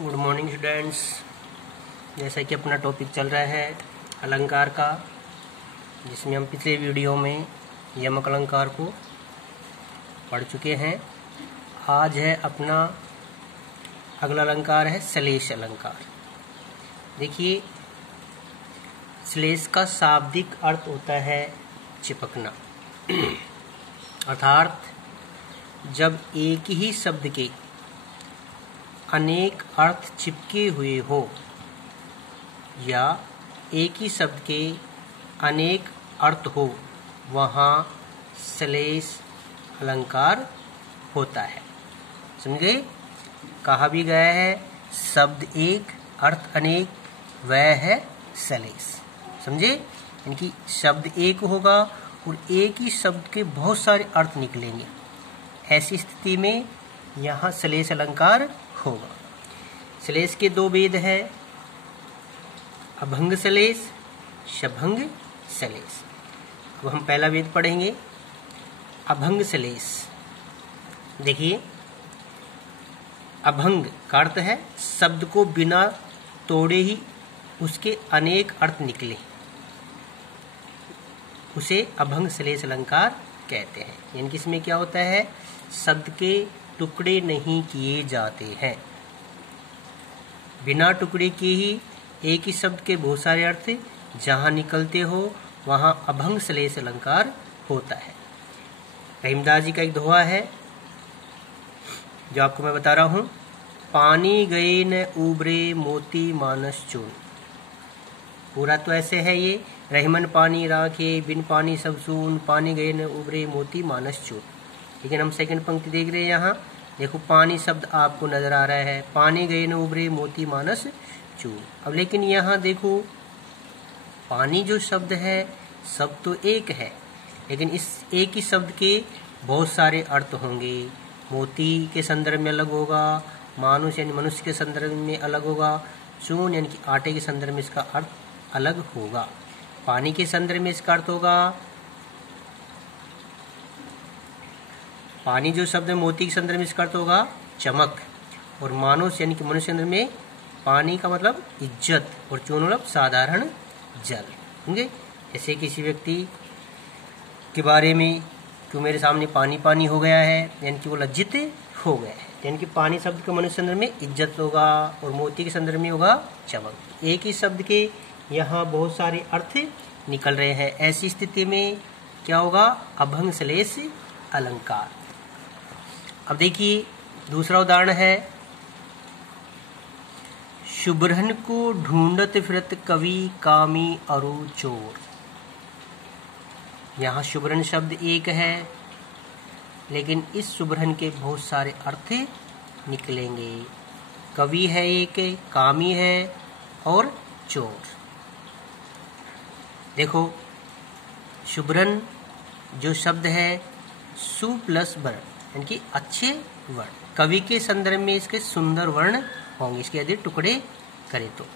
Good morning students. जैसा कि अपना टॉपिक चल रहा है अलंकार का, जिसमें हम पिछले वीडियो में यमक अलंकार को पढ़ चुके हैं। आज है अपना अगला अलंकार है श्लेष अलंकार। देखिए, श्लेष का शाब्दिक अर्थ होता है चिपकना, अर्थात जब एक ही शब्द के अनेक अर्थ चिपके हुए हो या एक ही शब्द के अनेक अर्थ हो, वहाँ श्लेष अलंकार होता है। समझे? कहा भी गया है शब्द एक अर्थ अनेक, वह है श्लेष। समझे? इनकी शब्द एक होगा और एक ही शब्द के बहुत सारे अर्थ निकलेंगे। ऐसी स्थिति में यहाँ श्लेष अलंकार होगा। श्लेष के दो भेद है, अभंग श्लेष, शभंग श्लेष। अब हम पहला भेद पढ़ेंगे, अभंग श्लेष। देखिए, अभंग का अर्थ है शब्द को बिना तोड़े ही उसके अनेक अर्थ निकले, उसे अभंग श्लेष अलंकार कहते हैं। यानी कि इसमें क्या होता है, शब्द के टुकड़े नहीं किए जाते हैं, बिना टुकड़े किए ही एक ही शब्द के बहुत सारे अर्थ जहां निकलते हो, वहां अभंग श्लेष अलंकार होता है। रहीमदास जी का एक दोहा है जो आपको मैं बता रहा हूं, पानी गए न उबरे मोती मानस चून। पूरा तो ऐसे है ये, रहीमन पानी राखे बिन पानी सब सून, पानी गए न उबरे मोती मानस चून। लेकिन हम सेकंड पंक्ति देख रहे हैं, यहाँ देखो पानी शब्द आपको नजर आ रहा है, पानी गए न उबरे मोती मानस चून। अब लेकिन यहाँ देखो, पानी जो शब्द है शब्द तो एक है, लेकिन इस एक ही शब्द के बहुत सारे अर्थ होंगे। मोती के संदर्भ में अलग होगा, मानुष यानी मनुष्य के संदर्भ में अलग होगा, चून यानी कि आटे के संदर्भ में इसका अर्थ अलग होगा। पानी के संदर्भ में इसका अर्थ होगा, पानी जो शब्द है मोती के संदर्भ में इसका अर्थ होगा चमक, और मानुष यानी कि मनुष्य के अंदर में पानी का मतलब इज्जत, और चून मतलब साधारण जल। समझे? जैसे किसी व्यक्ति के बारे में कि मेरे सामने पानी पानी हो गया है, यानी कि वो लज्जित हो गया है। यानी कि पानी शब्द के मनुष्य संदर्भ में इज्जत होगा और मोती के संदर्भ में होगा चमक। एक ही शब्द के यहाँ बहुत सारे अर्थ निकल रहे हैं। ऐसी स्थिति में क्या होगा, अभंग श्लेष अलंकार। अब देखिए, दूसरा उदाहरण है, शुभ्रन को ढूंढत फिरत कवि कामी अरु चोर। यहाँ शुभ्रन शब्द एक है, लेकिन इस शुभ्रन के बहुत सारे अर्थ निकलेंगे। कवि है एक, कामी है और चोर। देखो, शुभ्रन जो शब्द है सु प्लस वर्ण, यानी कि अच्छे वर्ण। कवि के संदर्भ में इसके सुंदर वर्ण होंगे, इसके यदि टुकड़े करें तो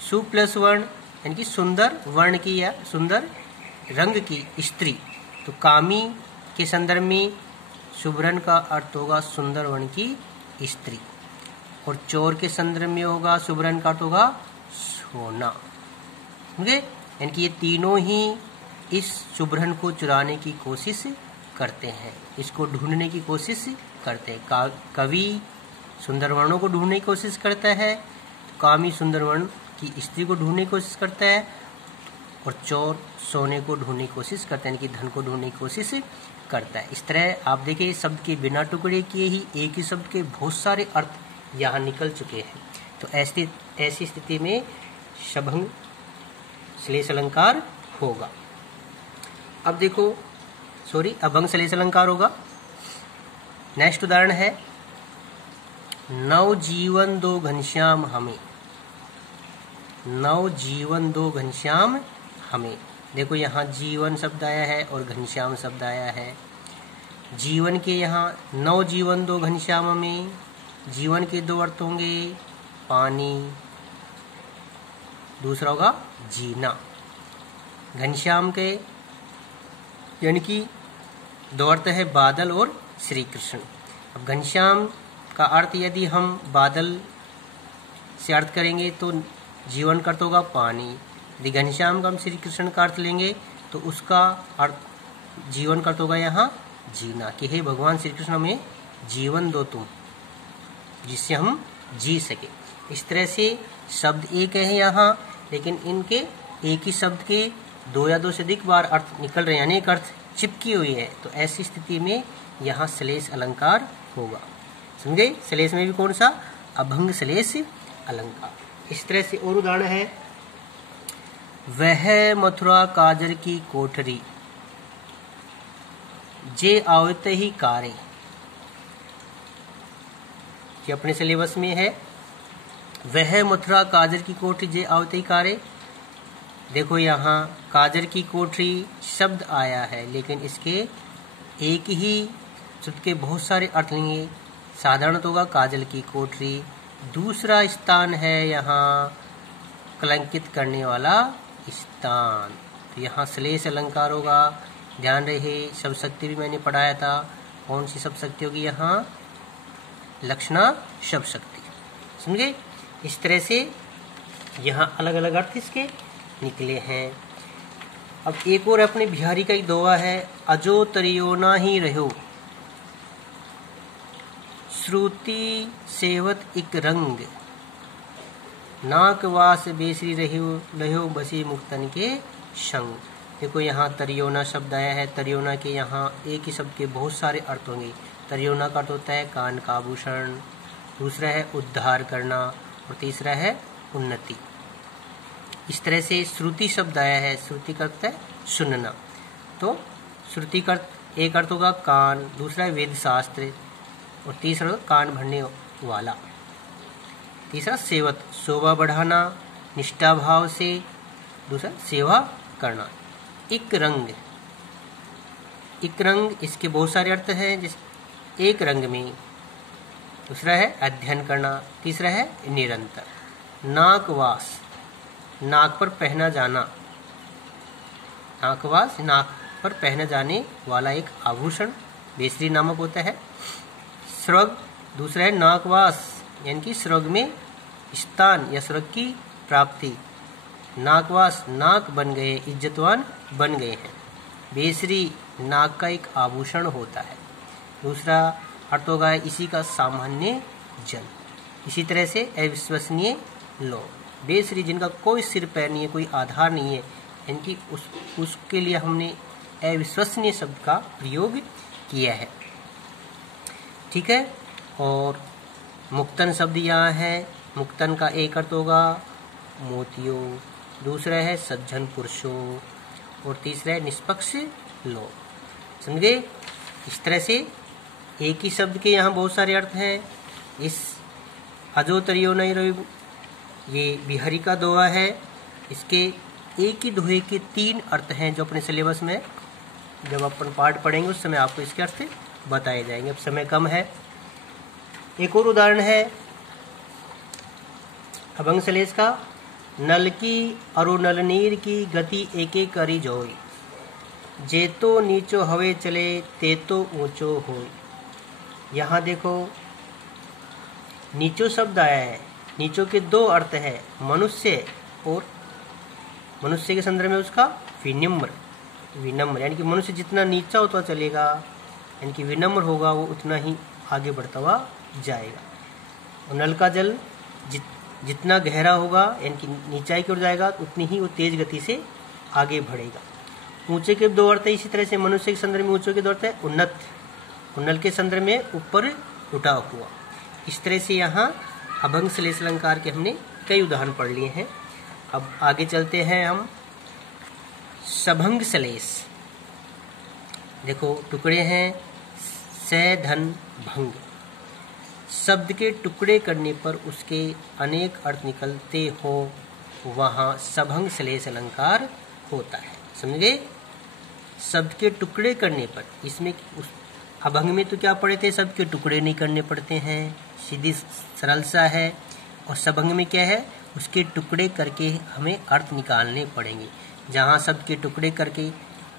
सु प्लस वर्ण यानी कि सुंदर वर्ण की या सुंदर रंग की स्त्री। तो कामी के संदर्भ में शुभ्रन का अर्थ होगा सुंदर वर्ण की स्त्री, और चोर के संदर्भ में होगा शुभ्रन का अर्थ होगा सोना। समझे? यानी कि ये तीनों ही इस शुभ्रन को चुराने की कोशिश करते हैं, इसको ढूंढने की कोशिश करते हैं। कवि सुंदर वर्णों को ढूंढने की कोशिश करता है, कामी सुंदर वर्ण की स्त्री को ढूंढने की कोशिश करता है, और चोर सोने को ढूंढने की कोशिश करता है, यानी कि धन को ढूंढने की कोशिश करता है। इस तरह आप देखिए, शब्द के बिना टुकड़े किए ही एक ही शब्द के बहुत सारे अर्थ यहाँ निकल चुके हैं। तो ऐसी स्थिति में शभंग श्लेष अलंकार होगा। अब देखो, अभंग श्लेष अलंकार होगा। नेक्स्ट उदाहरण है, नव जीवन दो घनश्याम हमें। नव जीवन दो घनश्याम हमें। देखो, यहाँ जीवन शब्द आया है और घनश्याम शब्द आया है। जीवन के यहाँ नव जीवन दो घनश्याम हमें, जीवन के दो अर्थ होंगे, पानी, दूसरा होगा जीना। घनश्याम के यानी कि दो अर्थ है बादल और श्री कृष्ण। अब घनश्याम का अर्थ यदि हम बादल से अर्थ करेंगे तो जीवन का अर्थ होगा पानी। यदि घनश्याम का हम श्री कृष्ण का अर्थ लेंगे तो उसका अर्थ जीवन का अर्थ होगा यहाँ जीना, कि हे भगवान श्री कृष्ण हमें जीवन दो तुम, जिससे हम जी सके। इस तरह से शब्द एक है यहाँ, लेकिन इनके एक ही शब्द के दो या दो से अधिक बार अर्थ निकल रहे हैं, अनेक अर्थ चिपकी हुई है, तो ऐसी स्थिति में यहाँ श्लेष अलंकार होगा। समझे? श्लेष में भी कौन सा? अभंग श्लेष अलंकार। इस तरह से और उदाहरण है, वह मथुरा काजर की कोठरी जे आवत ही कारे, ये अपने सिलेबस में है। वह मथुरा काजर की कोठरी जे आवत ही कारे। देखो यहाँ काजर की कोठरी शब्द आया है, लेकिन इसके एक ही शब्द के बहुत सारे अर्थ लेंगे। साधारण तो होगा काजल की कोठरी, दूसरा स्थान है यहाँ कलंकित करने वाला स्थान, तो यहाँ श्लेष अलंकार होगा। ध्यान रहे, शब्द शक्ति भी मैंने पढ़ाया था। कौन सी शब्द शक्ति होगी यहाँ? लक्षणा शब्द शक्ति। समझे? इस तरह से यहाँ अलग अलग अर्थ इसके निकले हैं। अब एक और अपने बिहारी का एक दोहा है, अजो तरियो ना ही रहो श्रुति सेवत इक रंग, नाक वास बेसरी रहो बसी मुक्तन के संग। देखो यहाँ तरियोना शब्द आया है। तरियोना के यहाँ एक ही शब्द के बहुत सारे अर्थ होंगे। तरियोना का अर्थ होता है कान का आभूषण, दूसरा है उद्धार करना, और तीसरा है उन्नति। इस तरह से श्रुति शब्द आया है। श्रुति का अर्थ है सुनना, तो श्रुति का एक अर्थ होगा कान, दूसरा है वेद शास्त्र, और तीसरा कान भरने वाला। तीसरा सेवत, शोभा बढ़ाना निष्ठा भाव से, दूसरा सेवा करना। एक रंग, एक रंग इसके बहुत सारे अर्थ हैं, जिस एक रंग में। दूसरा है अध्ययन करना, तीसरा है निरंतर। नाकवास, नाक पर पहना जाना, नाकवास नाक पर पहना जाने वाला एक आभूषण बेसरी नामक होता है। स्वर्ग, दूसरा है नाकवास, यानी कि स्वर्ग में स्थान या स्वर्ग की प्राप्ति। नाकवास, नाक बन गए, इज्जतवान बन गए हैं। बेसरी, नाक का एक आभूषण होता है। दूसरा अर्थ होगा इसी का सामान्य जन। इसी तरह से अविश्वसनीय लोग, बेसरी जिनका कोई सिर पैर नहीं है, कोई आधार नहीं है, यानी उसके लिए हमने अविश्वसनीय शब्द का प्रयोग किया है। ठीक है। और मुक्तन शब्द यहाँ है। मुक्तन का एक अर्थ होगा मोतियों, दूसरा है सज्जन पुरुषों, और तीसरा है निष्पक्ष लोग। समझे? इस तरह से एक ही शब्द के यहाँ बहुत सारे अर्थ हैं। इस अजो तरियो नहीं रहो, ये बिहारी का दोहा है। इसके एक ही दोहे के 3 अर्थ हैं, जो अपने सिलेबस में जब अपन पाठ पढ़ेंगे उस समय आपको इसके अर्थ बताए जाएंगे। अब समय कम है। एक और उदाहरण है अभंग श्लेष का, नल की अरु नल नीर की गति एके करी जोई, जे तो नीचो हवे चले ते तो ऊंचो होई। यहाँ देखो नीचो शब्द आया है। नीचो के 2 अर्थ है, मनुष्य और मनुष्य के संदर्भ में उसका विनम्र, विनम्र यानी कि मनुष्य जितना नीचा होता चलेगा, यानी कि विनम्र होगा, वो उतना ही आगे बढ़ता हुआ जाएगा। और नल का जल जितना गहरा होगा, यानी कि नीचाई की ओर जाएगा, उतनी ही वो तेज गति से आगे बढ़ेगा। ऊंचे के 2 अर्थ है। इसी तरह से मनुष्य के संदर्भ में ऊंचे के 2 अर्थ है उन्नत, नल के संदर्भ में ऊपर उठा हुआ। इस तरह से यहाँ अभंग श्लेष अलंकार के हमने कई उदाहरण पढ़ लिए हैं। अब आगे चलते हैं हम सभंग श्लेष। देखो टुकड़े हैं स धन भंग, शब्द के टुकड़े करने पर उसके अनेक अर्थ निकलते हो, वहाँ सभंग श्लेष अलंकार होता है। समझे? शब्द के टुकड़े करने पर, इसमें उस अभंग में तो क्या पढ़े थे, शब्द के टुकड़े नहीं करने पड़ते हैं, सीधी सरल सा है। और सभंग में क्या है, उसके टुकड़े करके हमें अर्थ निकालने पड़ेंगे। जहाँ शब्द के टुकड़े करके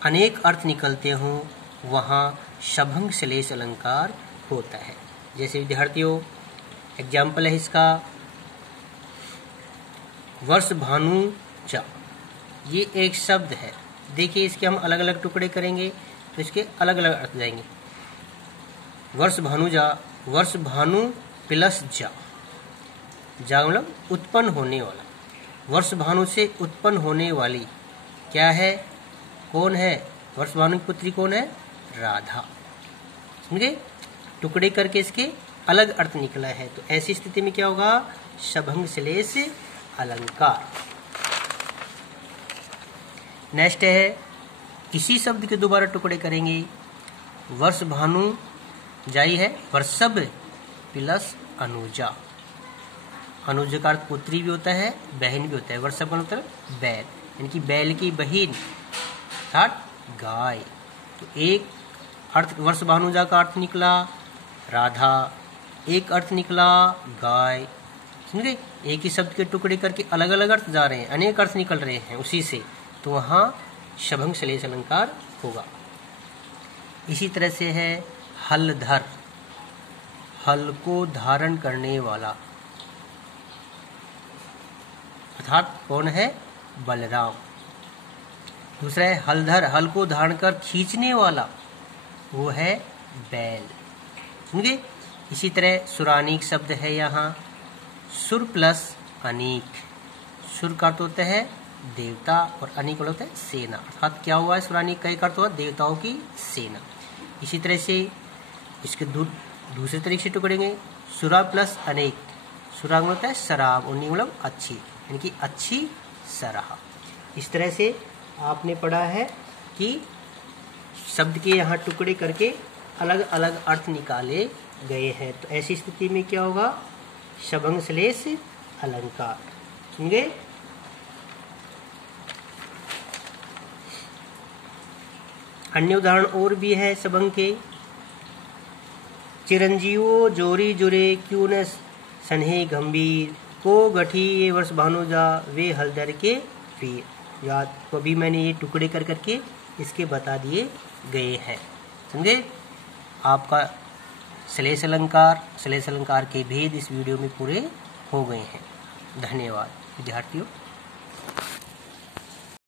अनेक अर्थ निकलते हों, वहाँ सभंग श्लेष अलंकार होता है। जैसे विद्यार्थियों एग्जाम्पल है इसका, वर्ष भानु चा, ये एक शब्द है। देखिए इसके हम अलग अलग टुकड़े करेंगे तो इसके अलग अलग अर्थ जाएंगे। वर्ष भानुजा, वर्ष भानु प्लस जा, जा मतलब उत्पन्न होने वाला। वर्ष भानु से उत्पन्न होने वाली क्या है, कौन है? वर्ष भानु की पुत्री कौन है? राधा। समझे? टुकड़े करके इसके अलग अर्थ निकला है। तो ऐसी स्थिति में क्या होगा? शभंग श्लेष अलंकार। नेक्स्ट है, इसी शब्द के दोबारा टुकड़े करेंगे। वर्ष भानु जाई है, वर्षभ प्लस अनुजा। अनुजा का अर्थ पुत्री भी होता है, बहन भी होता है। वर्षभ का मतलब बैल, यानी कि बैल की बहन अर्थात गाय। तो एक अर्थ वर्ष भानुजा का अर्थ निकला राधा, एक अर्थ निकला गाय। समझ गए? एक ही शब्द के टुकड़े करके अलग अलग अर्थ जा रहे हैं, अनेक अर्थ निकल रहे हैं उसी से, तो वहां शभंग श्लेष अलंकार होगा। इसी तरह से है हलधर, हल को धारण करने वाला, अर्थात कौन है? बलराम। दूसरा है हलधर, हल को धारण कर खींचने वाला, वो है बैल। समझे? इसी तरह सुरानीक शब्द है यहाँ, सुर प्लस अनीक। सुर का अर्थ होता है देवता और अनीक होता है सेना, अर्थात क्या हुआ है? सुरानीक का एक अर्थ हुआ देवताओं की सेना। इसी तरह से इसके दूसरे तरीके से टुकड़ेंगे, सुरा प्लस अनेक। सुरा होता है शराब और नीक मतलब अच्छी, यानी कि अच्छी सराह। इस तरह से आपने पढ़ा है कि शब्द के यहाँ टुकड़े करके अलग अलग अर्थ निकाले गए हैं। तो ऐसी स्थिति में क्या होगा? शभंग श्लेष अलंकार। समझे? अन्य उदाहरण और भी है शभंग के। चिरंजीवो जोरी जुरे क्यों न सन्हे गंभीर, को गठी ये वर्ष भानुजा वे हलदर के वीर। याद तो अभी मैंने ये टुकड़े कर करके इसके बता दिए गए हैं। समझे? आपका श्लेष अलंकार के भेद इस वीडियो में पूरे हो गए हैं। धन्यवाद विद्यार्थियों।